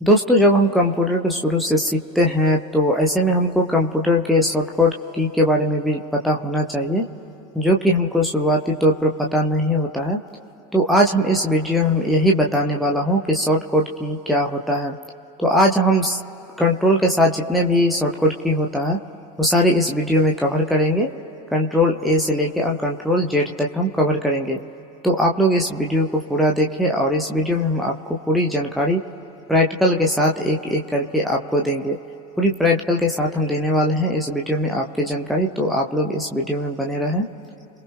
दोस्तों, जब हम कंप्यूटर को शुरू से सीखते हैं तो ऐसे में हमको कंप्यूटर के शॉर्टकट की के बारे में भी पता होना चाहिए, जो कि हमको शुरुआती तौर पर पता नहीं होता है। तो आज हम इस वीडियो में यही बताने वाला हूँ कि शॉर्टकट की क्या होता है। तो आज हम कंट्रोल के साथ जितने भी शॉर्टकट की होता है वो सारी इस वीडियो में कवर करेंगे। कंट्रोल ए से लेके और कंट्रोल जेड तक हम कवर करेंगे। तो आप लोग इस वीडियो को पूरा देखें और इस वीडियो में हम आपको पूरी जानकारी प्रैक्टिकल के साथ एक एक करके आपको देंगे। पूरी प्रैक्टिकल के साथ हम देने वाले हैं इस वीडियो में आपकी जानकारी, तो आप लोग इस वीडियो में बने रहें।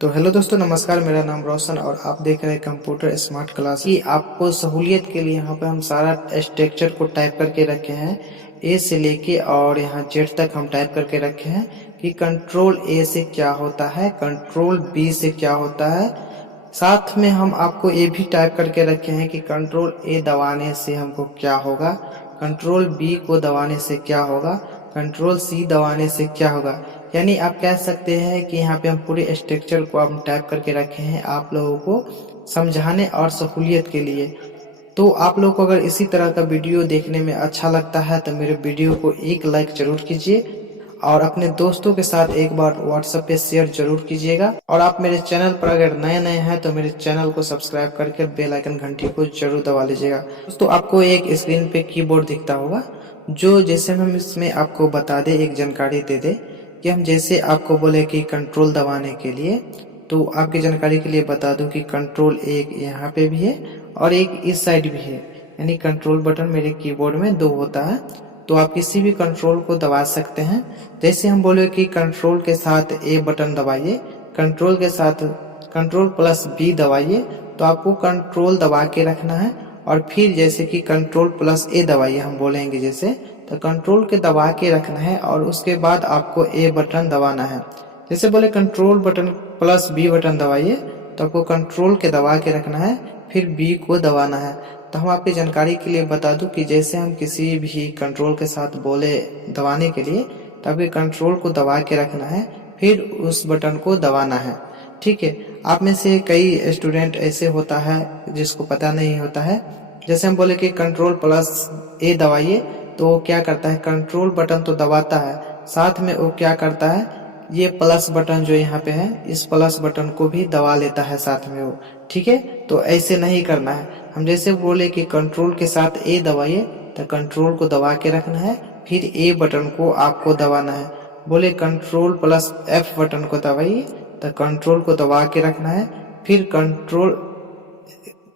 तो हेलो दोस्तों, नमस्कार। मेरा नाम रोशन और आप देख रहे हैं कंप्यूटर स्मार्ट क्लास। ये आपको सहूलियत के लिए यहाँ पे हम सारा स्ट्रक्चर को टाइप करके रखे हैं, ए से लेके और यहाँ जेड तक हम टाइप करके रखे हैं कि कंट्रोल ए से क्या होता है, कंट्रोल बी से क्या होता है। साथ में हम आपको ये भी टाइप करके रखे हैं कि कंट्रोल ए दबाने से हमको क्या होगा, कंट्रोल बी को दबाने से क्या होगा, कंट्रोल सी दबाने से क्या होगा। यानी आप कह सकते हैं कि यहाँ पे हम पूरे स्ट्रक्चर को हम टाइप करके रखे हैं आप लोगों को समझाने और सहूलियत के लिए। तो आप लोग को अगर इसी तरह का वीडियो देखने में अच्छा लगता है तो मेरे वीडियो को एक लाइक जरूर कीजिए और अपने दोस्तों के साथ एक बार व्हाट्सएप पे शेयर जरूर कीजिएगा। और आप मेरे चैनल पर अगर नए नए हैं तो मेरे चैनल को सब्सक्राइब करके बेल आइकन घंटी को जरूर दबा लीजिएगा। दोस्तों, आपको एक स्क्रीन पे कीबोर्ड दिखता होगा, जो जैसे हम इसमें आपको बता दे, एक जानकारी दे दे कि हम जैसे आपको बोले कि कंट्रोल दबाने के लिए, तो आपकी जानकारी के लिए बता दूं कि कंट्रोल एक यहाँ पे भी है और एक इस साइड भी है। यानी कंट्रोल बटन मेरे कीबोर्ड में दो होता है, तो आप किसी भी कंट्रोल को दबा सकते हैं। जैसे हम बोले कि कंट्रोल के साथ ए बटन दबाइए, कंट्रोल के साथ कंट्रोल प्लस बी दबाइए, तो आपको कंट्रोल दबा के रखना है। और फिर जैसे कि कंट्रोल प्लस ए दबाइए हम बोलेंगे जैसे, तो कंट्रोल के दबा के रखना है और उसके बाद आपको ए बटन दबाना है। जैसे बोले control button plus B button दबाइए, तो आपको कंट्रोल के दबा के रखना है, फिर बी को दबाना है। तो हम आपकी जानकारी के लिए बता दूं कि जैसे हम किसी भी कंट्रोल के साथ बोले दबाने के लिए, तो आपके कंट्रोल को दबा के रखना है, फिर उस बटन को दबाना है। ठीक है। आप में से कई स्टूडेंट ऐसे होता है जिसको पता नहीं होता है। जैसे हम बोले कि कंट्रोल प्लस ए दबाइए, तो वो क्या करता है, कंट्रोल बटन तो दबाता है, साथ में वो क्या करता है, ये प्लस बटन जो यहाँ पे है, इस प्लस बटन को भी दबा लेता है साथ में वो। ठीक है। तो ऐसे नहीं करना है। हम जैसे बोले कि कंट्रोल के साथ ए दबाइए, तो कंट्रोल को दबा के रखना है, फिर ए बटन को आपको दबाना है। बोले कंट्रोल प्लस एफ बटन को दबाइए, तो कंट्रोल को दबा के रखना है, फिर कंट्रोल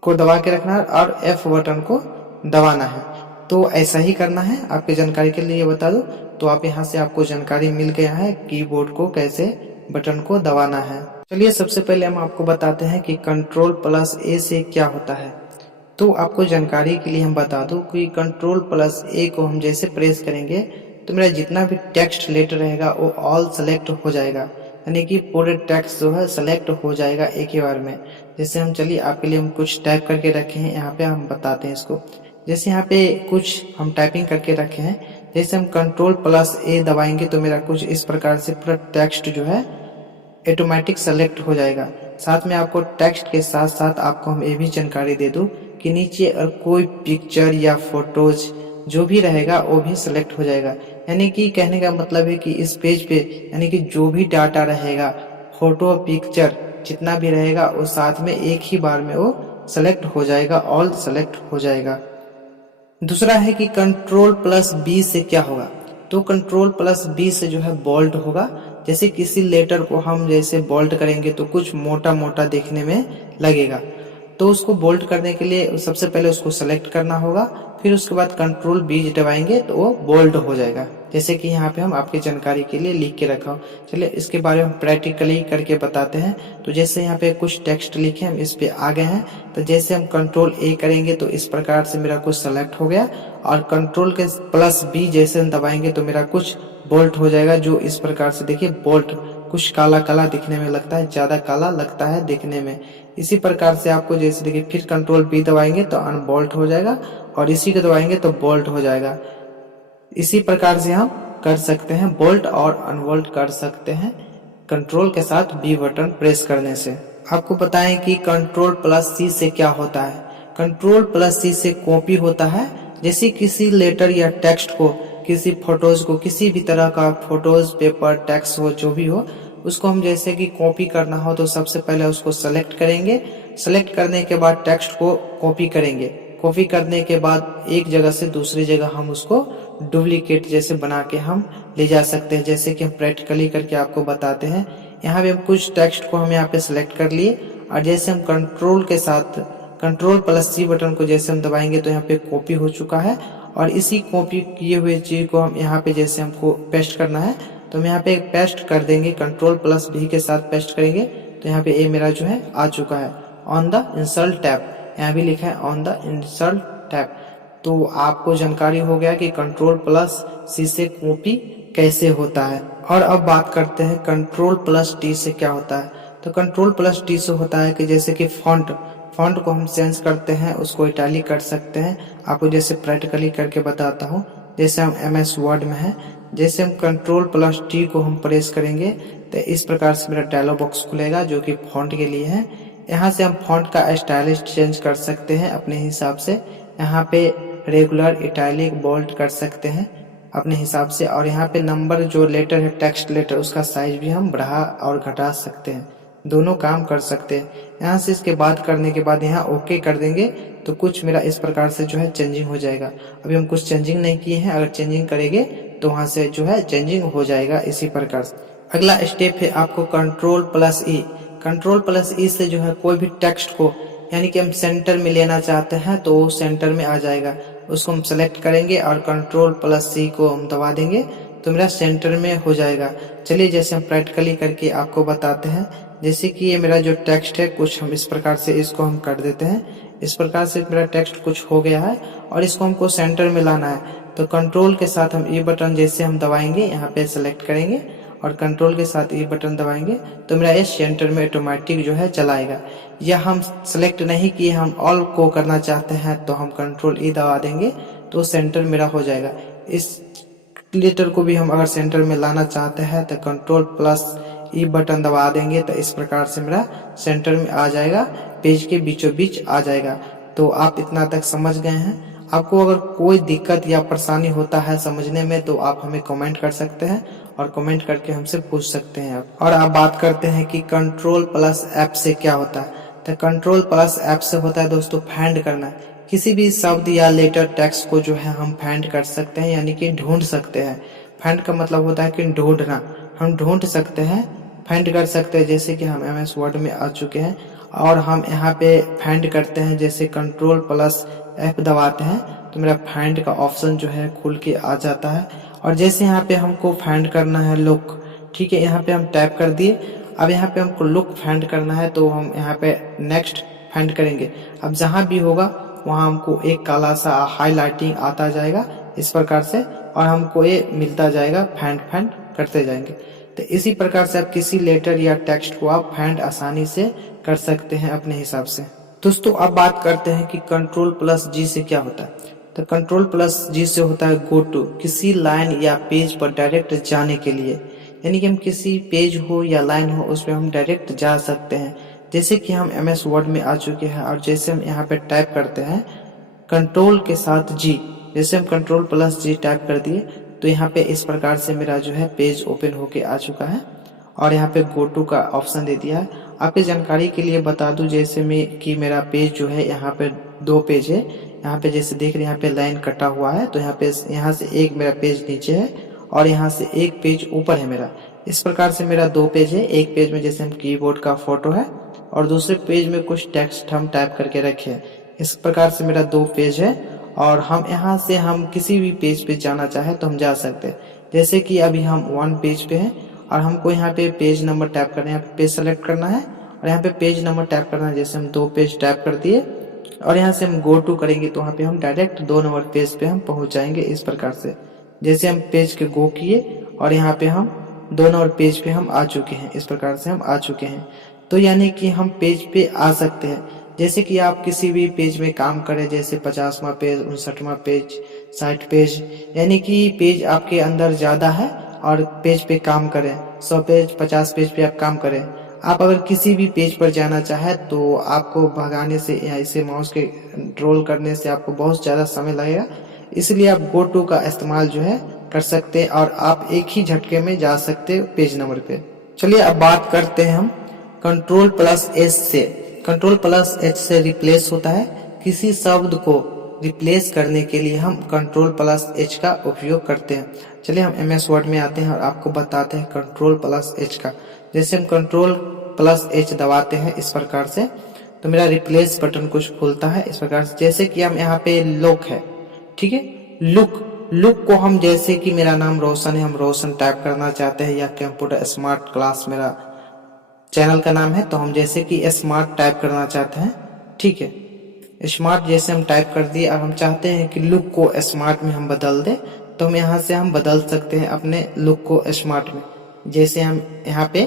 को दबा के रखना है और एफ बटन को दबाना है। तो ऐसा ही करना है। आपकी जानकारी के लिए बता दूं, तो आप यहाँ से आपको जानकारी मिल गया है कीबोर्ड को कैसे बटन को दबाना है। चलिए सबसे पहले हम आपको बताते हैं कि कंट्रोल प्लस ए से क्या होता है। तो आपको जानकारी के लिए हम बता दूं कि कंट्रोल प्लस ए को हम जैसे प्रेस करेंगे तो मेरा जितना भी टेक्स्ट लेटर रहेगा वो ऑल सेलेक्ट हो जाएगा। यानी कि पूरे टेक्स्ट जो है सेलेक्ट हो जाएगा एक ही बार में। जैसे हम चलिए आपके लिए हम कुछ टाइप करके रखे हैं, यहाँ पे हम बताते हैं इसको। जैसे यहाँ पे कुछ हम टाइपिंग करके रखे हैं, जैसे हम कंट्रोल प्लस ए दबाएंगे तो मेरा कुछ इस प्रकार से पूरा टेक्स्ट जो है ऑटोमेटिक सेलेक्ट हो जाएगा। साथ में आपको टेक्स्ट के साथ साथ आपको हम ये भी जानकारी दे दूं कि नीचे और कोई पिक्चर या फोटोज जो भी रहेगा वो भी सेलेक्ट हो जाएगा। यानी कि कहने का मतलब है कि इस पेज पे यानी कि जो भी डाटा रहेगा, फोटो पिक्चर जितना भी रहेगा वो साथ में एक ही बार में वो सेलेक्ट हो जाएगा, ऑल सेलेक्ट हो जाएगा। दूसरा है कि कंट्रोल प्लस बी से क्या होगा। तो कंट्रोल प्लस बी से जो है बोल्ड होगा। जैसे किसी लेटर को हम जैसे बोल्ड करेंगे तो कुछ मोटा मोटा देखने में लगेगा, तो उसको बोल्ड करने के लिए सबसे पहले उसको सेलेक्ट करना होगा, फिर उसके बाद कंट्रोल बी दबाएंगे तो वो बोल्ड हो जाएगा। जैसे कि यहाँ पे हम आपकी जानकारी के लिए लिख के रखा हूँ। चलिए इसके बारे में प्रैक्टिकली करके बताते हैं। तो जैसे यहाँ पे कुछ टेक्स्ट लिखे हम इस पे आ गए हैं, तो जैसे हम कंट्रोल ए करेंगे तो इस प्रकार से मेरा कुछ सेलेक्ट हो गया, और कंट्रोल के प्लस बी जैसे हम दबाएंगे तो मेरा कुछ बोल्ट हो जाएगा, जो इस प्रकार से देखिए बोल्ट कुछ काला काला दिखने में लगता है, ज्यादा काला लगता है देखने में। इसी प्रकार से आपको जैसे देखिए फिर कंट्रोल बी दबाएंगे तो अनबोल्ट हो जाएगा, और इसी को दबाएंगे तो बोल्ट हो जाएगा। इसी प्रकार से हम कर सकते हैं, बोल्ट और अनबोल्ट कर सकते हैं कंट्रोल के साथ बी बटन प्रेस करने से। आपको बताएं कि कंट्रोल प्लस सी से क्या होता है। कंट्रोल प्लस सी से कॉपी होता है, जैसे किसी लेटर या टेक्स्ट को, किसी फोटोज को, किसी भी तरह का फोटोज, पेपर, टेक्स्ट हो, जो भी हो, उसको हम जैसे कि कॉपी करना हो तो सबसे पहले उसको सेलेक्ट करेंगे। सेलेक्ट करने के बाद टेक्स्ट को कॉपी करेंगे। कॉपी करने के बाद एक जगह से दूसरी जगह हम उसको डुप्लीकेट जैसे बना के हम ले जा सकते हैं, जैसे कि हम प्रैक्टिकली करके आपको बताते हैं। यहाँ पे हम कुछ टेक्स्ट को हम यहाँ पे सेलेक्ट कर लिए और जैसे हम कंट्रोल के साथ कंट्रोल+C बटन को जैसे हम दबाएंगे तो यहाँ पे कॉपी हो चुका है। और इसी कॉपी किए हुए चीज को हम यहाँ पे जैसे हमको पेस्ट करना है तो हम यहाँ पे पेस्ट कर देंगे, कंट्रोल+V के साथ पेस्ट करेंगे तो यहाँ पे ये मेरा जो है आ चुका है ऑन द इंसर्ट टैब। यहाँ भी लिखा है ऑन द इंसर्ट टैब। तो आपको जानकारी हो गया कि कंट्रोल+C से कॉपी कैसे होता है। और अब बात करते हैं कंट्रोल+T से क्या होता है। तो कंट्रोल+T से होता है कि जैसे कि फॉन्ट को हम चेंज करते हैं, उसको इटैलिक कर सकते हैं। आपको जैसे प्रैक्टिकली करके बताता हूँ। जैसे हम MS वर्ड में है, जैसे हम कंट्रोल+T को हम प्रेस करेंगे तो इस प्रकार से मेरा डायलॉग बॉक्स खुलेगा जो कि फॉन्ट के लिए है। यहाँ से हम फॉन्ट का स्टाइलिश चेंज कर सकते हैं अपने हिसाब से। यहाँ पे रेगुलर, इटैलिक, बोल्ड कर सकते हैं अपने हिसाब से। और यहाँ पे नंबर जो लेटर है, टेक्स्ट लेटर, उसका साइज भी हम बढ़ा और घटा सकते हैं, दोनों काम कर सकते हैं। यहाँ से इसके बाद करने के बाद यहाँ ओके कर देंगे तो कुछ मेरा इस प्रकार से जो है चेंजिंग हो जाएगा। अभी हम कुछ चेंजिंग नहीं किए हैं, अगर चेंजिंग करेंगे तो वहाँ से जो है चेंजिंग हो जाएगा इसी प्रकार से। अगला स्टेप है आपको कंट्रोल+E। कंट्रोल+E से जो है कोई भी टेक्स्ट को, यानी कि हम सेंटर में लेना चाहते हैं तो वो सेंटर में आ जाएगा। उसको हम सेलेक्ट करेंगे और कंट्रोल+C को हम दबा देंगे तो मेरा सेंटर में हो जाएगा। चलिए जैसे हम प्रैक्टिकली करके आपको बताते हैं। जैसे कि ये मेरा जो टेक्स्ट है कुछ हम इस प्रकार से इसको हम कर देते हैं। इस प्रकार से मेरा टेक्स्ट कुछ हो गया है और इसको हमको सेंटर में लाना है। तो कंट्रोल के साथ हम E बटन जैसे हम दबाएंगे, यहाँ पे सेलेक्ट करेंगे और कंट्रोल के साथ E बटन दबाएंगे तो मेरा ये सेंटर में ऑटोमेटिक जो है चलाएगा। या हम सेलेक्ट नहीं किए, हम ऑल को करना चाहते हैं तो हम कंट्रोल E दबा देंगे तो सेंटर मेरा हो जाएगा। इस लेटर को भी हम अगर सेंटर में लाना चाहते हैं तो कंट्रोल+E बटन दबा देंगे तो इस प्रकार से मेरा सेंटर में आ जाएगा, पेज के बीचों बीच आ जाएगा। तो आप इतना तक समझ गए हैं। आपको अगर कोई दिक्कत या परेशानी होता है समझने में तो आप हमें कमेंट कर सकते हैं और कमेंट करके हमसे पूछ सकते हैं आप। और आप बात करते हैं कि कंट्रोल+F से क्या होता है। तो कंट्रोल+F से होता है दोस्तों फाइंड करना। किसी भी शब्द या लेटर टेक्स्ट को जो है हम फाइंड कर सकते हैं, यानी कि ढूंढ सकते हैं। फाइंड का मतलब होता है कि ढूंढना, हम ढूंढ सकते हैं, फाइंड कर सकते हैं। जैसे कि हम MS वर्ड में आ चुके हैं और हम यहाँ पे फाइंड करते हैं, जैसे कंट्रोल+F दबाते हैं तो मेरा फाइंड का ऑप्शन जो है खुल के आ जाता है। और जैसे यहाँ पे हमको फाइंड करना है लुक, ठीक है, यहाँ पे हम टैप कर दिए। अब यहाँ पे हमको लुक फाइंड करना है तो हम यहाँ पे नेक्स्ट फाइंड करेंगे। अब जहाँ भी होगा वहाँ हमको एक काला सा हाईलाइटिंग आता जाएगा इस प्रकार से और हमको ये मिलता जाएगा, फाइंड करते जाएंगे। तो इसी प्रकार से आप किसी लेटर या टेक्स्ट को आप फाइंड आसानी से कर सकते हैं अपने हिसाब से। दोस्तों अब बात करते हैं कि कंट्रोल+G से क्या होता है। तो कंट्रोल+G से होता है गो टू, किसी लाइन या पेज पर डायरेक्ट जाने के लिए, यानी कि हम किसी पेज हो या लाइन हो उस पर हम डायरेक्ट जा सकते हैं। जैसे कि हम MS वर्ड में आ चुके हैं और जैसे हम यहाँ पे टाइप करते हैं कंट्रोल के साथ G, जैसे हम कंट्रोल+G टाइप कर दिए तो यहाँ पे इस प्रकार से मेरा जो है पेज ओपन होके आ चुका है और यहाँ पे गो टू का ऑप्शन दे दिया है। आपकी जानकारी के लिए बता दूं जैसे में कि मेरा पेज जो है यहाँ पे 2 पेज है। यहाँ पे जैसे देख रहे हैं यहाँ पे लाइन कटा हुआ है तो यहाँ से एक मेरा पेज नीचे है और यहाँ से एक पेज ऊपर है मेरा। इस प्रकार से मेरा 2 पेज है। एक पेज में जैसे हम कीबोर्ड का फोटो है और दूसरे पेज में कुछ टेक्स्ट हम टाइप करके रखे हैं। इस प्रकार से मेरा 2 पेज है और हम यहाँ से हम किसी भी पेज पे जाना चाहे तो हम जा सकते हैं। जैसे कि अभी हम 1 पेज पे हैं और हमको यहाँ पे पेज नंबर टाइप करना है, यहाँ पे पेज सेलेक्ट करना है और यहाँ पे पेज नंबर टाइप करना है। जैसे हम 2 पेज टाइप कर दिए और यहाँ से हम गो टू करेंगे तो वहाँ पे हम डायरेक्ट 2 नंबर पेज पे हम पहुँच जाएंगे। इस प्रकार से जैसे हम पेज के गो किए और यहाँ पे हम 2 नंबर पेज पे हम आ चुके हैं। इस प्रकार से हम आ चुके हैं। तो यानी कि हम पेज पे आ सकते हैं। जैसे कि आप किसी भी पेज में काम करें, जैसे 50वां पेज, 59वां पेज, 60 पेज, यानी कि पेज आपके अंदर ज़्यादा है और पेज पे काम करें, 100 पेज, 50 पेज पे आप काम करें। आप अगर किसी भी पेज पर जाना चाहे तो आपको भगाने से या इसे माउस के रोल करने से आपको बहुत ज़्यादा समय लगेगा। इसलिए आप गो टू का इस्तेमाल जो है कर सकते हैं और आप एक ही झटके में जा सकते हैं पेज नंबर पे। चलिए अब बात करते हैं हम कंट्रोल प्लस एच से। कंट्रोल प्लस एच से रिप्लेस होता है, किसी शब्द को रिप्लेस करने के लिए हम कंट्रोल प्लस एच का उपयोग करते हैं। चलिए हम MS वर्ड में आते हैं और आपको बताते हैं कंट्रोल प्लस एच का। जैसे हम कंट्रोल प्लस एच दबाते हैं इस प्रकार से तो मेरा रिप्लेस बटन कुछ खुलता है इस प्रकार से। जैसे कि हम यहाँ पे लुक है, ठीक है, लुक को हम जैसे कि मेरा नाम रोशन है, हम रोशन टाइप करना चाहते हैं, या कंप्यूटर स्मार्ट क्लास मेरा चैनल का नाम है तो हम जैसे कि स्मार्ट टाइप करना चाहते हैं, ठीक है, स्मार्ट जैसे हम टाइप कर दिए। अब हम चाहते हैं कि लुक को स्मार्ट में हम बदल दें तो हम यहाँ से हम बदल सकते हैं अपने लुक को स्मार्ट में। जैसे हम यहाँ पे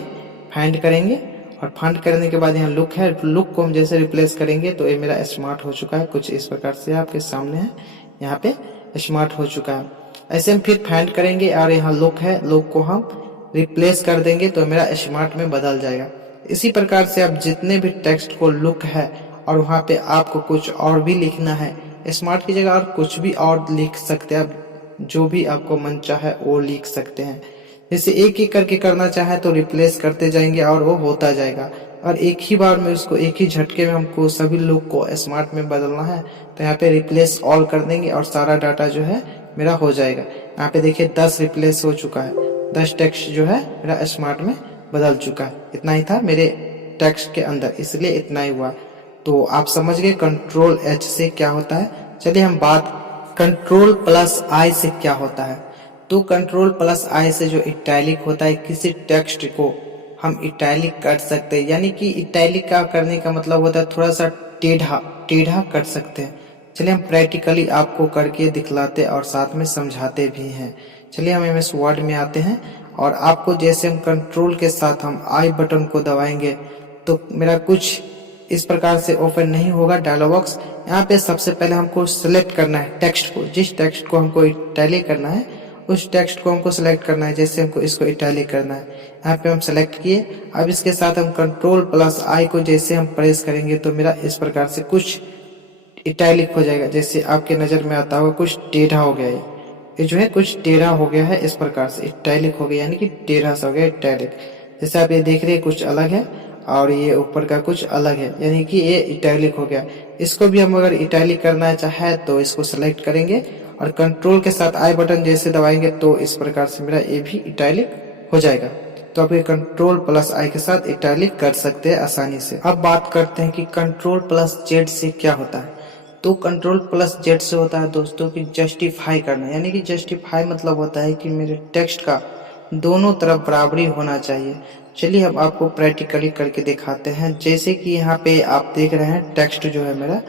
फाइंड करेंगे और फाइंड करने के बाद यहाँ लुक है, लुक को हम जैसे रिप्लेस करेंगे तो ये मेरा स्मार्ट हो चुका है, कुछ इस प्रकार से आपके सामने है, यहाँ पे स्मार्ट हो चुका है। ऐसे हम फिर फाइंड करेंगे और यहाँ लुक है, लुक को हम रिप्लेस कर देंगे तो मेरा स्मार्ट में बदल जाएगा। इसी प्रकार से आप जितने भी टेक्स्ट को लुक है और वहाँ पे आपको कुछ और भी लिखना है, स्मार्ट की जगह और कुछ भी और लिख सकते हैं, आप जो भी आपको मन चाहे वो लिख सकते हैं। जैसे एक एक करके करना चाहे तो रिप्लेस करते जाएंगे और वो होता जाएगा, और एक ही बार में उसको एक ही झटके में हमको सभी लुक को स्मार्ट में बदलना है तो यहाँ पे रिप्लेस ऑल कर देंगे और सारा डाटा जो है मेरा हो जाएगा। यहाँ पे देखिए 10 रिप्लेस हो चुका है, 10 टेक्स्ट जो है मेरा स्मार्ट में बदल चुका है। इतना ही था मेरे टेक्स्ट के अंदर, इसलिए इतना ही हुआ। तो आप समझ गए कंट्रोल एच से क्या होता है। चलिए हम बात कंट्रोल प्लस आई से क्या होता है। तो कंट्रोल प्लस आई से जो इटैलिक होता है, किसी टेक्स्ट को हम इटैलिक कर सकते हैं, यानी कि इटैलिक का करने का मतलब होता है थोड़ा सा टेढ़ा कर सकते हैं। चलिए हम प्रैक्टिकली आपको करके दिखलाते और साथ में समझाते भी हैं। चलिए हम MS वर्ड में आते हैं और आपको जैसे हम कंट्रोल के साथ हम आई बटन को दबाएंगे तो मेरा कुछ इस प्रकार से ओपन नहीं होगा डायलॉग बॉक्स। यहाँ पे सबसे पहले हमको सिलेक्ट करना है टेक्स्ट को, जिस टेक्स्ट को हमको इटैलिक करना है उस टेक्स्ट को हमको सिलेक्ट करना है। जैसे हमको इसको इटैलिक करना है, यहाँ पे हम सिलेक्ट किए। अब इसके साथ हम कंट्रोल प्लस आई को जैसे हम प्रेस करेंगे तो मेरा इस प्रकार से कुछ इटैलिक हो जाएगा। जैसे आपके नजर में आता होगा कुछ टेढ़ा हो गया है, ये जो है कुछ टेढ़ा हो गया है, इस प्रकार से इटैलिक हो गया, यानी कि टेढ़ा सा हो गया इटैलिक। जैसे आप ये देख रहे हैं कुछ अलग है और ये ऊपर का कुछ अलग है, यानी कि ये इटैलिक हो गया। इसको भी हम अगर इटैलिक करना चाहे तो इसको सेलेक्ट करेंगे और कंट्रोल के साथ आई बटन जैसे दबाएंगे तो इस प्रकार से मेरा ये भी इटैलिक हो जाएगा। तो आप ये कंट्रोल प्लस आई के साथ इटैलिक कर सकते हैं आसानी से। अब बात करते हैं कि कंट्रोल प्लस जेड से क्या होता है। तो कंट्रोल प्लस जेड से होता है दोस्तों कि जस्टिफाई करना, यानी कि जस्टिफाई मतलब होता है कि मेरे टेक्स्ट का दोनों तरफ बराबरी होना चाहिए। चलिए हम आपको प्रैक्टिकली करके दिखाते हैं। जैसे कि यहाँ पे आप देख रहे हैं टेक्स्ट जो है मेरा,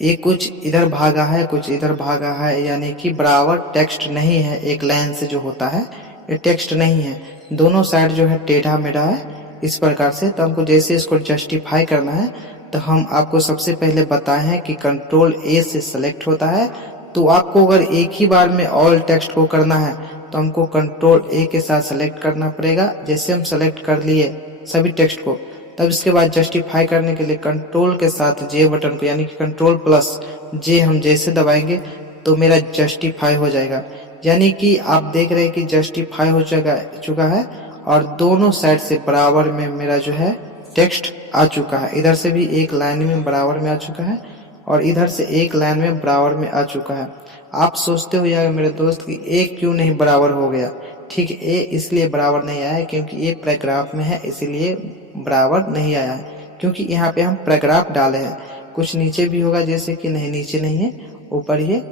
ये कुछ इधर भागा है कुछ इधर भागा है, यानी कि बराबर टेक्स्ट नहीं है। एक लाइन से जो होता है ये टेक्स्ट नहीं है, दोनों साइड जो है टेढ़ा मेढ़ा है इस प्रकार से। तो हमको जैसे इसको जस्टिफाई करना है तो हम आपको सबसे पहले बताए हैं कि कंट्रोल ए से सेलेक्ट होता है। तो आपको अगर एक ही बार में ऑल टेक्स्ट को करना है तो हमको कंट्रोल ए के साथ सेलेक्ट करना पड़ेगा। जैसे हम सेलेक्ट कर लिए सभी टेक्स्ट को, तब इसके बाद जस्टिफाई करने के लिए कंट्रोल के साथ जे बटन को, यानी कि कंट्रोल प्लस जे हम जैसे दबाएंगे तो मेरा जस्टिफाई हो जाएगा। यानी कि आप देख रहे हैं कि जस्टिफाई हो चुका है और दोनों साइड से बराबर में मेरा जो है टेक्स्ट आ चुका है। इधर से भी एक लाइन में बराबर में आ चुका है और इधर से एक लाइन में बराबर में आ चुका है। आप सोचते हो यार मेरे दोस्त कि ए क्यों नहीं बराबर हो गया। ठीक है, ए इसलिए बराबर नहीं आया है क्योंकि ये पैराग्राफ में है, इसीलिए बराबर नहीं आया है, क्योंकि यहाँ पे हम पैराग्राफ डाले हैं। कुछ नीचे भी होगा, जैसे कि नहीं नीचे नहीं है ऊपर ही,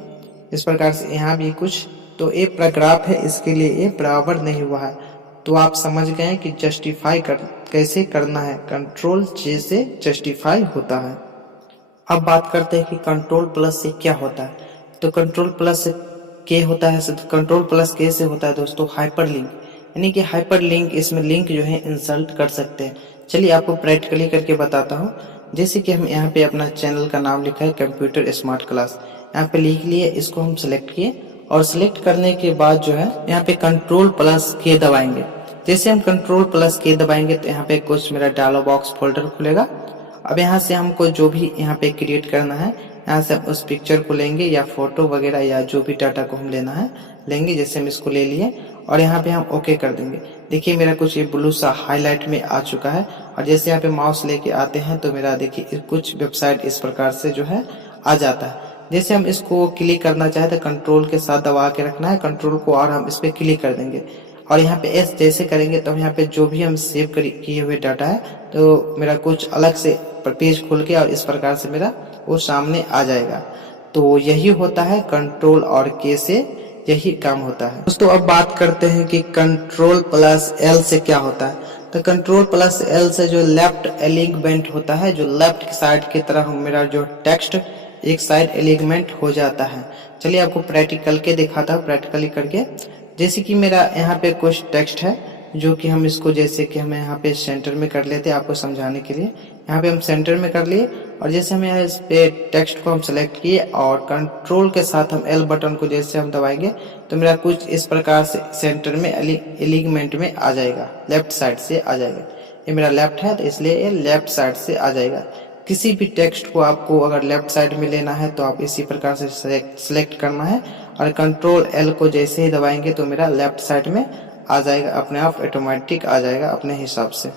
इस प्रकार से यहाँ भी कुछ, तो ये पैराग्राफ है इसके लिए ये बराबर नहीं हुआ है। तो आप समझ गए कि जस्टिफाई कैसे करना है, कंट्रोल जे से जस्टिफाई होता है। अब बात करते हैं कि कंट्रोल प्लस से क्या होता है। तो कंट्रोल प्लस से के होता है, कंट्रोल प्लस के से होता है दोस्तों हाइपर लिंक, यानी कि हाइपर लिंक, इसमें लिंक जो है इंसर्ट कर सकते हैं। चलिए आपको प्रैक्टिकली करके बताता हूँ। जैसे कि हम यहाँ पे अपना चैनल का नाम लिखा है कंप्यूटर स्मार्ट क्लास, यहाँ पे लिख लिए, इसको हम सिलेक्ट किए और सिलेक्ट करने के बाद जो है यहाँ पे कंट्रोल प्लस के दबाएंगे। जैसे हम कंट्रोल प्लस के दबाएंगे तो यहाँ पे कुछ मेरा डायलॉग बॉक्स फोल्डर खुलेगा। अब यहाँ से हमको जो भी यहाँ पे क्रिएट करना है, यहाँ से हम उस पिक्चर को लेंगे या फोटो वगैरह या जो भी डाटा को हम लेना है लेंगे। जैसे हम इसको ले लिए और यहाँ पे हम ओके कर देंगे। देखिए मेरा कुछ ये ब्लू सा हाईलाइट में आ चुका है। और जैसे यहाँ पे माउस लेके आते हैं तो मेरा देखिए कुछ वेबसाइट इस प्रकार से जो है आ जाता है। जैसे हम इसको क्लिक करना चाहे तो कंट्रोल के साथ दबा के रखना है कंट्रोल को और हम इस पर क्लिक कर देंगे। और यहाँ पे एस जैसे करेंगे तो यहाँ पे जो भी हम सेव किए हुए डाटा है तो मेरा कुछ अलग से पेज खुल के और इस प्रकार से मेरा वो सामने आ जाएगा। तो यही होता है कंट्रोल और के से यही काम होता है। दोस्तों अब बात करते हैं कि कंट्रोल प्लस एल से क्या होता है। तो कंट्रोल प्लस एल से जो लेफ्ट एलिग्नमेंट होता है, जो लेफ्ट साइड की तरफ मेरा जो टेक्स्ट एक साइड एलिग्नमेंट हो जाता है। चलिए आपको प्रैक्टिकल के दिखाता हूँ, प्रैक्टिकली करके। जैसे कि मेरा यहाँ पे कुछ टेक्स्ट है जो कि हम इसको जैसे कि हम यहाँ पे सेंटर में कर लेते हैं आपको समझाने के लिए। यहाँ पे हम सेंटर में कर लिए और जैसे हम यहाँ इस पे टेक्स्ट को हम सेलेक्ट किए और कंट्रोल के साथ हम एल बटन को जैसे हम दबाएंगे तो मेरा कुछ इस प्रकार से सेंटर में एलिग्नमेंट में आ जाएगा, लेफ्ट साइड से आ जाएगा। ये मेरा लेफ्ट है तो इसलिए ये लेफ्ट साइड से आ जाएगा। किसी भी टेक्स्ट को आपको अगर लेफ्ट साइड में लेना है तो आप इसी प्रकार से सेलेक्ट करना है और कंट्रोल एल को जैसे ही दबाएंगे तो मेरा लेफ्ट साइड में आ जाएगा, अपने आप ऑटोमेटिक आ जाएगा अपने हिसाब से।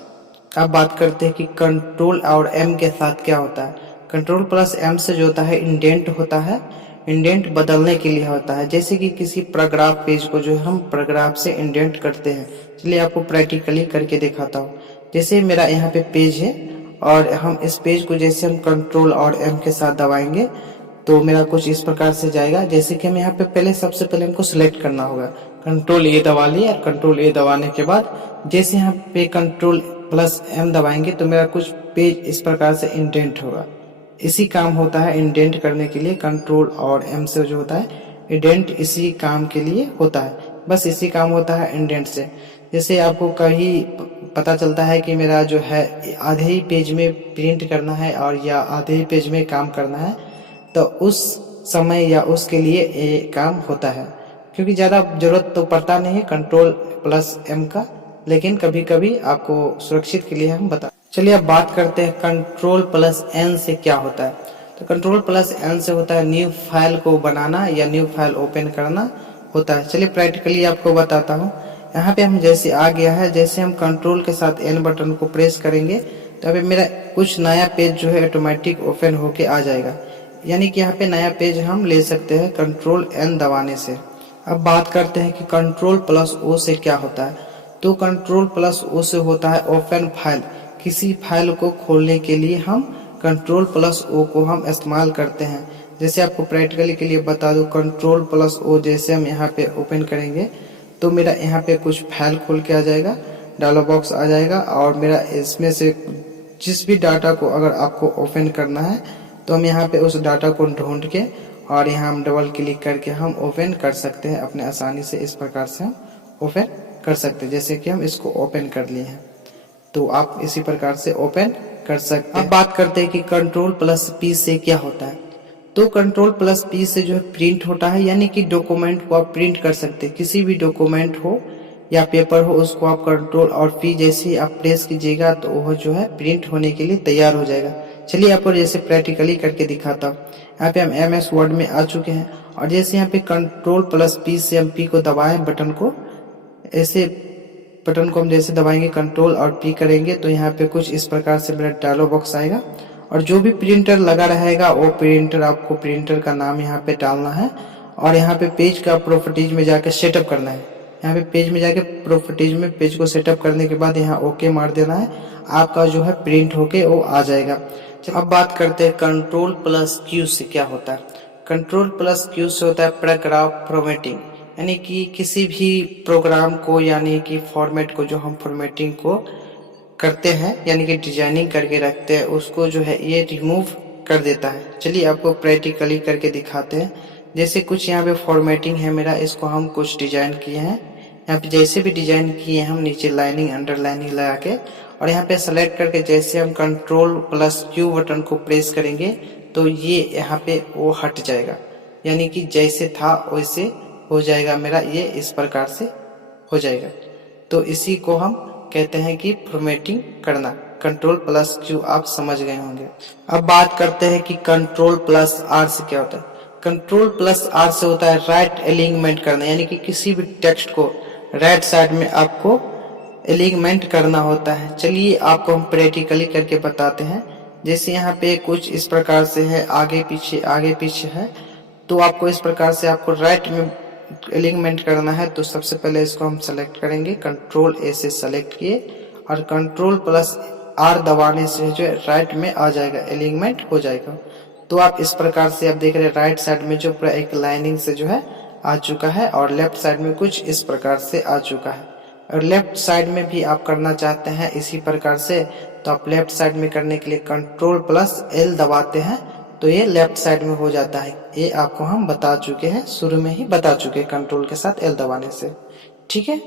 अब बात करते हैं कि कंट्रोल और एम के साथ क्या होता है। कंट्रोल प्लस एम से जो होता है इंडेंट होता है, इंडेंट बदलने के लिए होता है। जैसे कि किसी पैराग्राफ पेज को जो हम पैराग्राफ से इंडेंट करते हैं, चलिए आपको प्रैक्टिकली करके दिखाता हूँ। जैसे मेरा यहाँ पे पेज है और हम इस पेज को जैसे हम कंट्रोल और एम के साथ दबाएंगे तो मेरा कुछ इस प्रकार से जाएगा। जैसे कि हम यहाँ पे पहले सबसे पहले हमको सिलेक्ट करना होगा, कंट्रोल ए दबा लिया। कंट्रोल ए दबाने के बाद जैसे यहाँ पे कंट्रोल प्लस एम दबाएंगे तो मेरा कुछ पेज इस प्रकार से इंडेंट होगा। इसी काम होता है इंडेंट करने के लिए, कंट्रोल और एम से जो होता है इंडेंट इसी काम के लिए होता है, बस इसी काम होता है इंडेंट से। जैसे आपको कहीं पता चलता है कि मेरा जो है आधे ही पेज में प्रिंट करना है और या आधे ही पेज में काम करना है तो उस समय या उसके लिए ये काम होता है, क्योंकि ज़्यादा जरूरत तो पड़ता नहीं है कंट्रोल प्लस एम का, लेकिन कभी कभी आपको सुरक्षित के लिए हम बता। चलिए अब बात करते हैं कंट्रोल प्लस एन से क्या होता है। तो कंट्रोल प्लस एन से होता है न्यू फाइल को बनाना या न्यू फाइल ओपन करना होता है। चलिए प्रैक्टिकली आपको बताता हूँ। यहाँ पे हम जैसे आ गया है, जैसे हम कंट्रोल के साथ एन बटन को प्रेस करेंगे तो अभी मेरा कुछ नया पेज जो है ऑटोमेटिक ओपन होके आ जाएगा। यानी कि यहाँ पे नया पेज हम ले सकते हैं कंट्रोल एन दबाने से। अब बात करते हैं कि कंट्रोल प्लस ओ से क्या होता है। तो कंट्रोल प्लस ओ से होता है ओपन फाइल। किसी फाइल को खोलने के लिए हम कंट्रोल प्लस ओ को हम इस्तेमाल करते हैं। जैसे आपको प्रैक्टिकली के लिए बता दूं, कंट्रोल प्लस ओ जैसे हम यहाँ पे ओपन करेंगे तो मेरा यहाँ पे कुछ फाइल खोल के आ जाएगा, डायलॉग बॉक्स आ जाएगा और मेरा इसमें से जिस भी डाटा को अगर आपको ओपन करना है तो हम यहाँ पे उस डाटा को ढूंढ के और यहाँ हम डबल क्लिक करके हम ओपन कर सकते हैं अपने आसानी से। इस प्रकार से हम ओपन कर सकते हैं, जैसे कि हम इसको ओपन कर लिए हैं तो आप इसी प्रकार से ओपन कर सकते हैं। अब बात करते हैं कि कंट्रोल प्लस पी से क्या होता है। तो कंट्रोल प्लस पी से जो है प्रिंट होता है, यानी कि डॉक्यूमेंट को आप प्रिंट कर सकते हैं। किसी भी डॉक्यूमेंट हो या पेपर हो उसको आप कंट्रोल और पी जैसे ही आप प्रेस कीजिएगा तो वो जो है प्रिंट होने के लिए तैयार हो जाएगा। चलिए आपको जैसे प्रैक्टिकली करके दिखाता हूँ। यहाँ पे हम MS वर्ड में आ चुके हैं और जैसे यहाँ पे कंट्रोल प्लस पी से हम पी को दबाएं बटन को, ऐसे बटन को हम जैसे दबाएंगे कंट्रोल और पी करेंगे तो यहाँ पे कुछ इस प्रकार से मेरा डायलॉग बॉक्स आएगा और जो भी प्रिंटर लगा रहेगा वो प्रिंटर, आपको प्रिंटर का नाम यहाँ पे डालना है और यहाँ पे पेज का प्रॉपर्टीज में जाकर सेटअप करना है। यहाँ पे पेज में जाके प्रॉपर्टीज में पेज को सेटअप करने के बाद यहाँ ओके मार देना है, आपका जो है प्रिंट होके वो आ जाएगा। अब बात करते हैं कंट्रोल प्लस क्यू से क्या होता है। कंट्रोल प्लस क्यू से होता है पैराग्राफ फॉर्मेटिंग, यानी कि किसी भी प्रोग्राम को यानी कि फॉर्मेट को जो हम फॉर्मेटिंग को करते हैं यानी कि डिजाइनिंग करके रखते हैं उसको जो है ये रिमूव कर देता है। चलिए आपको प्रैक्टिकली करके दिखाते हैं। जैसे कुछ यहाँ पे फॉर्मेटिंग है मेरा, इसको हम कुछ डिजाइन किए हैं। यहाँ पे जैसे भी डिजाइन किए हम नीचे लाइनिंग अंडरलाइनिंग लगा के और यहाँ पे सेलेक्ट करके जैसे हम कंट्रोल प्लस क्यू बटन को प्रेस करेंगे तो ये यहाँ पे वो हट जाएगा, यानी कि जैसे था वैसे हो जाएगा मेरा, ये इस प्रकार से हो जाएगा। तो इसी को हम कहते हैं कि फॉर्मेटिंग करना। कंट्रोल प्लस क्यू आप समझ गए होंगे। अब बात करते हैं कि कंट्रोल प्लस आर से क्या होता है। कंट्रोल प्लस आर से होता है राइट एलिग्नमेंट करना, यानी कि किसी भी टेक्स्ट को राइट साइड में आपको एलिग्नमेंट करना होता है। चलिए आपको हम प्रैक्टिकली करके बताते हैं। जैसे यहाँ पे कुछ इस प्रकार से है, आगे पीछे है, तो आपको इस प्रकार से आपको राइट में एलिग्नमेंट करना है। तो सबसे पहले इसको हम सेलेक्ट करेंगे, कंट्रोल ए से सेलेक्ट किए और कंट्रोल प्लस आर दबाने से जो है राइट में आ जाएगा, एलिग्नमेंट हो जाएगा। तो आप इस प्रकार से आप देख रहे हैं राइट साइड में जो पूरा एक लाइनिंग से जो है आ चुका है और लेफ्ट साइड में कुछ इस प्रकार से आ चुका है। और लेफ्ट साइड में भी आप करना चाहते हैं इसी प्रकार से, तो आप लेफ्ट साइड में करने के लिए कंट्रोल प्लस एल दबाते हैं तो ये लेफ्ट साइड में हो जाता है। ये आपको हम बता चुके हैं, शुरू में ही बता चुके हैं कंट्रोल के साथ एल दबाने से। ठीक है,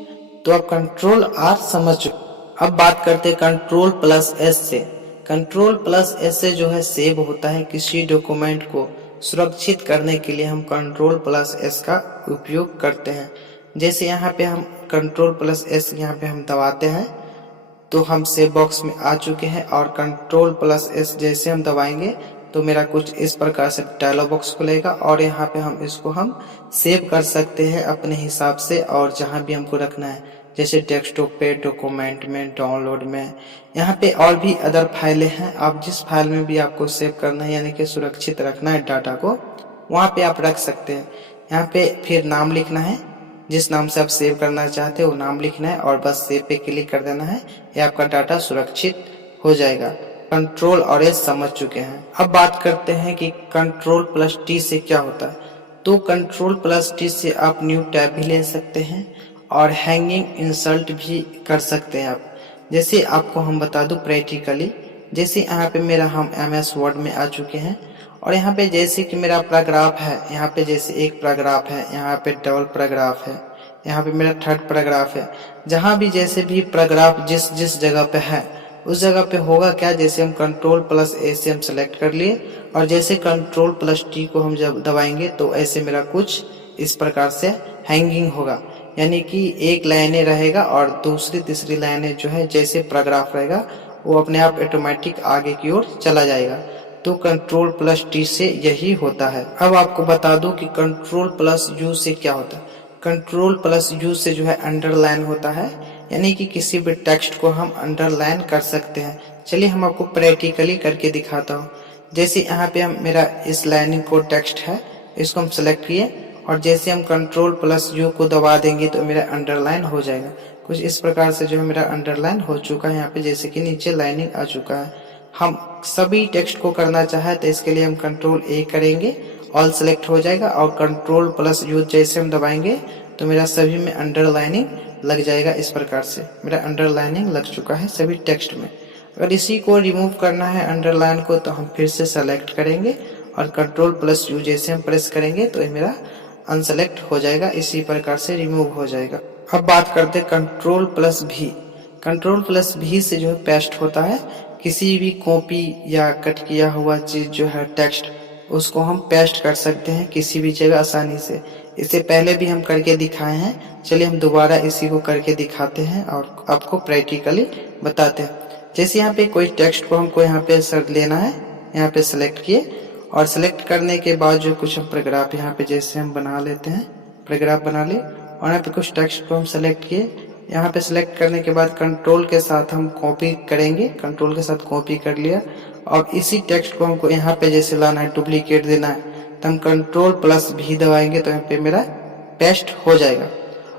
तो आप कंट्रोल आर समझ चुके। अब बात करते हैं कंट्रोल प्लस एस से। कंट्रोल प्लस एस से जो है सेव होता है किसी डॉक्यूमेंट को सुरक्षित करने के लिए हम कंट्रोल प्लस एस का उपयोग करते हैं। जैसे यहाँ पे हम कंट्रोल प्लस एस यहाँ पे हम दबाते हैं तो हम सेव बॉक्स में आ चुके हैं और कंट्रोल प्लस एस जैसे हम दबाएंगे तो मेरा कुछ इस प्रकार से डायलॉग बॉक्स खुलेगा और यहाँ पे हम इसको हम सेव कर सकते हैं अपने हिसाब से और जहाँ भी हमको रखना है, जैसे डेस्कटॉप पे, डॉक्यूमेंट में, डाउनलोड में। यहाँ पे और भी अदर फाइलें हैं, आप जिस फाइल में भी आपको सेव करना है यानी कि सुरक्षित रखना है डाटा को, वहाँ पे आप रख सकते हैं। यहाँ पे फिर नाम लिखना है, जिस नाम से आप सेव करना चाहते हो वो नाम लिखना है और बस सेव पे क्लिक कर देना है, ये आपका डाटा सुरक्षित हो जाएगा। कंट्रोल और एस समझ चुके हैं। अब बात करते हैं कि कंट्रोल प्लस टी से क्या होता है। तो कंट्रोल प्लस टी से आप न्यू टैब भी ले सकते हैं और हैंगिंग इंसर्ट भी कर सकते हैं आप। जैसे आपको हम बता दूं प्रैक्टिकली, जैसे यहाँ पे मेरा हम MS वर्ड में आ चुके हैं और यहाँ पे जैसे कि मेरा पैराग्राफ है, यहाँ पे जैसे एक पैराग्राफ है, यहाँ पे डबल पैराग्राफ है, यहाँ पे मेरा थर्ड पैराग्राफ है। जहाँ भी जैसे भी पैराग्राफ जिस जिस जगह पे है उस जगह पे होगा क्या, जैसे हम कंट्रोल प्लस ए से हम सेलेक्ट कर लिए और जैसे कंट्रोल प्लस टी को हम जब दबाएंगे तो ऐसे मेरा कुछ इस प्रकार से हैंगिंग होगा, यानी कि एक लाइने रहेगा और दूसरी तीसरी लाइनें जो है जैसे पैराग्राफ रहेगा वो अपने आप ऑटोमेटिक आगे की ओर चला जाएगा। तो कंट्रोल प्लस टी से यही होता है। अब आपको बता दूं कि कंट्रोल प्लस यू से क्या होता है। कंट्रोल प्लस यू से जो है अंडरलाइन होता है, यानी कि किसी भी टेक्स्ट को हम अंडरलाइन कर सकते हैं। चलिए हम आपको प्रैक्टिकली करके दिखाता हूँ। जैसे यहाँ पे हम मेरा इस लाइनिंग को टेक्स्ट है, इसको हम सेलेक्ट किए और जैसे हम कंट्रोल प्लस यू को दबा देंगे तो मेरा अंडरलाइन हो जाएगा। कुछ इस प्रकार से जो है मेरा अंडरलाइन हो चुका है यहाँ पे, जैसे कि नीचे लाइनिंग आ चुका है। हम सभी टेक्स्ट को करना चाहे तो इसके लिए हम कंट्रोल ए करेंगे, ऑल सेलेक्ट हो जाएगा और कंट्रोल प्लस यू जैसे हम दबाएंगे तो मेरा सभी में अंडरलाइनिंग लग जाएगा। इस प्रकार से मेरा अंडरलाइनिंग लग चुका है सभी टेक्स्ट में। अगर इसी को रिमूव करना है अंडरलाइन को तो हम फिर से सेलेक्ट करेंगे और कंट्रोल प्लस यू जैसे हम प्रेस करेंगे तो ये मेरा अनसेलेक्ट हो जाएगा, इसी प्रकार से रिमूव हो जाएगा। अब बात करते हैं कंट्रोल प्लस भी। कंट्रोल प्लस भी से जो है पेस्ट होता है, किसी भी कॉपी या कट किया हुआ चीज जो है टेक्स्ट उसको हम पेस्ट कर सकते हैं किसी भी जगह आसानी से। इससे पहले भी हम करके दिखाए हैं, चलिए हम दोबारा इसी को करके दिखाते हैं और आपको प्रैक्टिकली बताते हैं। जैसे यहाँ पे कोई टेक्स्ट को हमको यहाँ पे सर्च लेना है, यहाँ पे सेलेक्ट किए और सेलेक्ट करने के बाद जो कुछ हम पैराग्राफ यहाँ पे जैसे हम बना लेते हैं, पैराग्राफ बना लिए और यहाँ पे कुछ टेक्स्ट को हम सेलेक्ट किए। यहाँ पे सेलेक्ट करने के बाद कंट्रोल के साथ हम कॉपी करेंगे, कंट्रोल के साथ कॉपी कर लिया और इसी टेक्स्ट को हमको यहाँ पे जैसे लाना है, डुप्लीकेट देना है तो हम कंट्रोल प्लस भी दबाएंगे तो यहाँ पे मेरा पेस्ट हो जाएगा।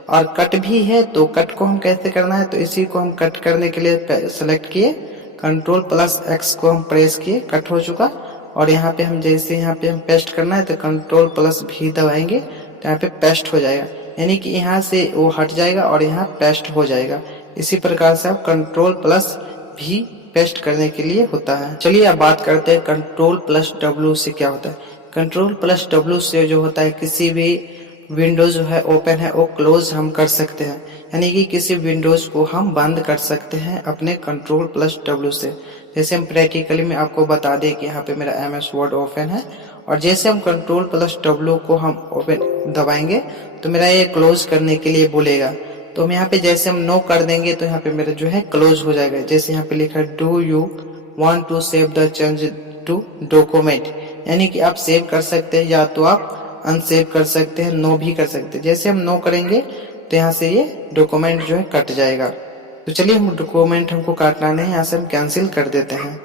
और कट भी है तो कट को हम कैसे करना है, तो इसी को हम कट करने के लिए सेलेक्ट किए, कंट्रोल प्लस एक्स को हम प्रेस किए, कट हो चुका। और यहाँ पे हम जैसे यहाँ पे हम पेस्ट करना है तो कंट्रोल प्लस भी दबाएंगे तो यहाँ पे पेस्ट हो जाएगा, यानी कि यहाँ से वो हट जाएगा और यहाँ पेस्ट हो जाएगा। इसी प्रकार से आप कंट्रोल प्लस भी पेस्ट करने के लिए होता है। चलिए अब बात करते हैं कंट्रोल प्लस डब्ल्यू से क्या होता है। कंट्रोल प्लस डब्ल्यू से जो होता है किसी भी विंडोज जो है ओपन है वो क्लोज हम कर सकते हैं, यानी कि किसी विंडोज को हम बंद कर सकते हैं अपने कंट्रोल प्लस डब्ल्यू से। जैसे हम प्रैक्टिकली में आपको बता दें कि यहाँ पे मेरा MS वर्ड ओपन है और जैसे हम कंट्रोल प्लस डब्ल्यू को हम ओपन दबाएंगे तो मेरा ये क्लोज करने के लिए बोलेगा। तो हम यहाँ पे जैसे हम नो कर देंगे तो यहाँ पे मेरा जो है क्लोज हो जाएगा। जैसे यहाँ पे लिखा है do you want to save the change to document, यानी कि आप सेव कर सकते हैं या तो आप अनसेव कर सकते हैं, नो भी कर सकते हैं। जैसे हम नो करेंगे तो यहाँ से ये डॉक्यूमेंट जो है कट जाएगा। तो चलिए हम डॉक्यूमेंट हमको काटना नहीं, यहाँ से हम कैंसिल कर देते हैं।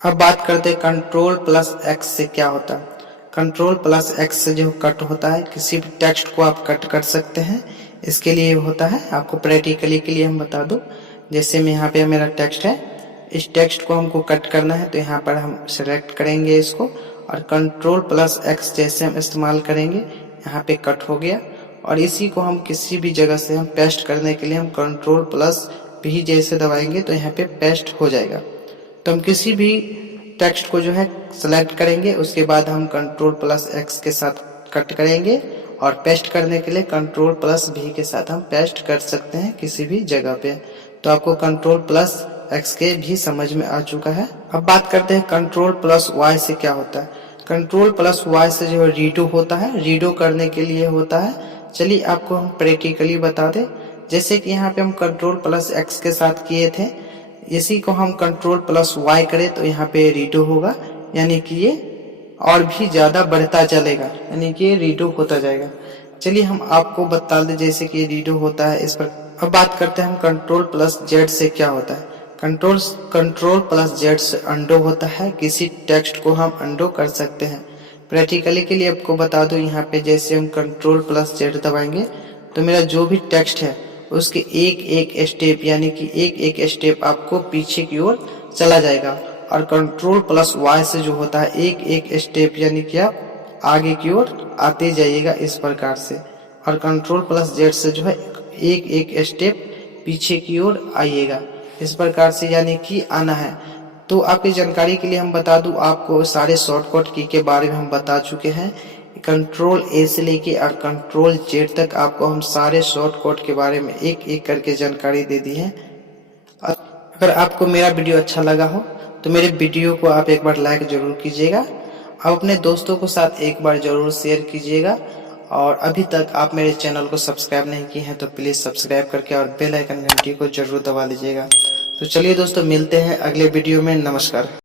अब बात करते हैं कंट्रोल प्लस एक्स से क्या होता है। कंट्रोल प्लस एक्स से जो कट होता है, किसी भी टेक्स्ट को आप कट कर सकते हैं। इसके लिए होता है, आपको प्रैक्टिकली के लिए हम बता दूं। जैसे में यहाँ पे मेरा टेक्स्ट है, इस टेक्स्ट को हमको कट करना है तो यहाँ पर हम सेलेक्ट करेंगे इसको और कंट्रोल प्लस एक्स जैसे हम इस्तेमाल करेंगे, यहाँ पे कट हो गया। और इसी को हम किसी भी जगह से हम पेस्ट करने के लिए हम कंट्रोल प्लस भी जैसे दबाएंगे तो यहाँ पे पेस्ट हो जाएगा। तो हम किसी भी टेक्स्ट को जो है सेलेक्ट करेंगे, उसके बाद हम कंट्रोल प्लस एक्स के साथ कट करेंगे और पेस्ट करने के लिए कंट्रोल प्लस भी के साथ हम पेस्ट कर सकते हैं किसी भी जगह पे। तो आपको कंट्रोल प्लस एक्स के भी समझ में आ चुका है। अब बात करते हैं कंट्रोल प्लस वाई से क्या होता है। कंट्रोल प्लस वाई से जो है रीडो होता है, रीडो करने के लिए होता है। चलिए आपको हम प्रैक्टिकली बता दें। जैसे कि यहाँ पे हम कंट्रोल प्लस एक्स के साथ किए थे, इसी को हम कंट्रोल प्लस वाई करें तो यहाँ पे रीडो होगा, यानी कि ये और भी ज्यादा बढ़ता चलेगा, यानी कि ये रीडो होता जाएगा। चलिए हम आपको बता दें जैसे कि रीडो होता है इस पर। अब बात करते हैं हम कंट्रोल प्लस जेड से क्या होता है। कंट्रोल प्लस जेड से अंडो होता है, किसी टेक्स्ट को हम अंडो कर सकते हैं। प्रैक्टिकली के लिए आपको बता दूं, यहाँ पे जैसे हम कंट्रोल प्लस जेड दबाएंगे तो मेरा जो भी टेक्स्ट है उसके एक एक स्टेप, यानी कि एक एक स्टेप आपको पीछे की ओर चला जाएगा। और कंट्रोल प्लस वाई से जो होता है एक एक स्टेप, यानी कि आप आगे की ओर आते जाइएगा इस प्रकार से। और कंट्रोल प्लस जेड से जो है एक एक स्टेप पीछे की ओर आइएगा इस प्रकार से, यानी कि आना है। तो आपकी जानकारी के लिए हम बता दूं, आपको सारे शॉर्टकट की के बारे में हम बता चुके हैं। कंट्रोल ए से लेके और कंट्रोल जेड तक आपको हम सारे शॉर्टकट के बारे में एक एक करके जानकारी दे दी है। अगर आपको मेरा वीडियो अच्छा लगा हो तो मेरे वीडियो को आप एक बार लाइक जरूर कीजिएगा। आप अपने दोस्तों के साथ एक बार जरूर शेयर कीजिएगा। और अभी तक आप मेरे चैनल को सब्सक्राइब नहीं किए हैं तो प्लीज सब्सक्राइब करके और बेल आइकन घंटी को जरूर दबा लीजिएगा। तो चलिए दोस्तों, मिलते हैं अगले वीडियो में। नमस्कार।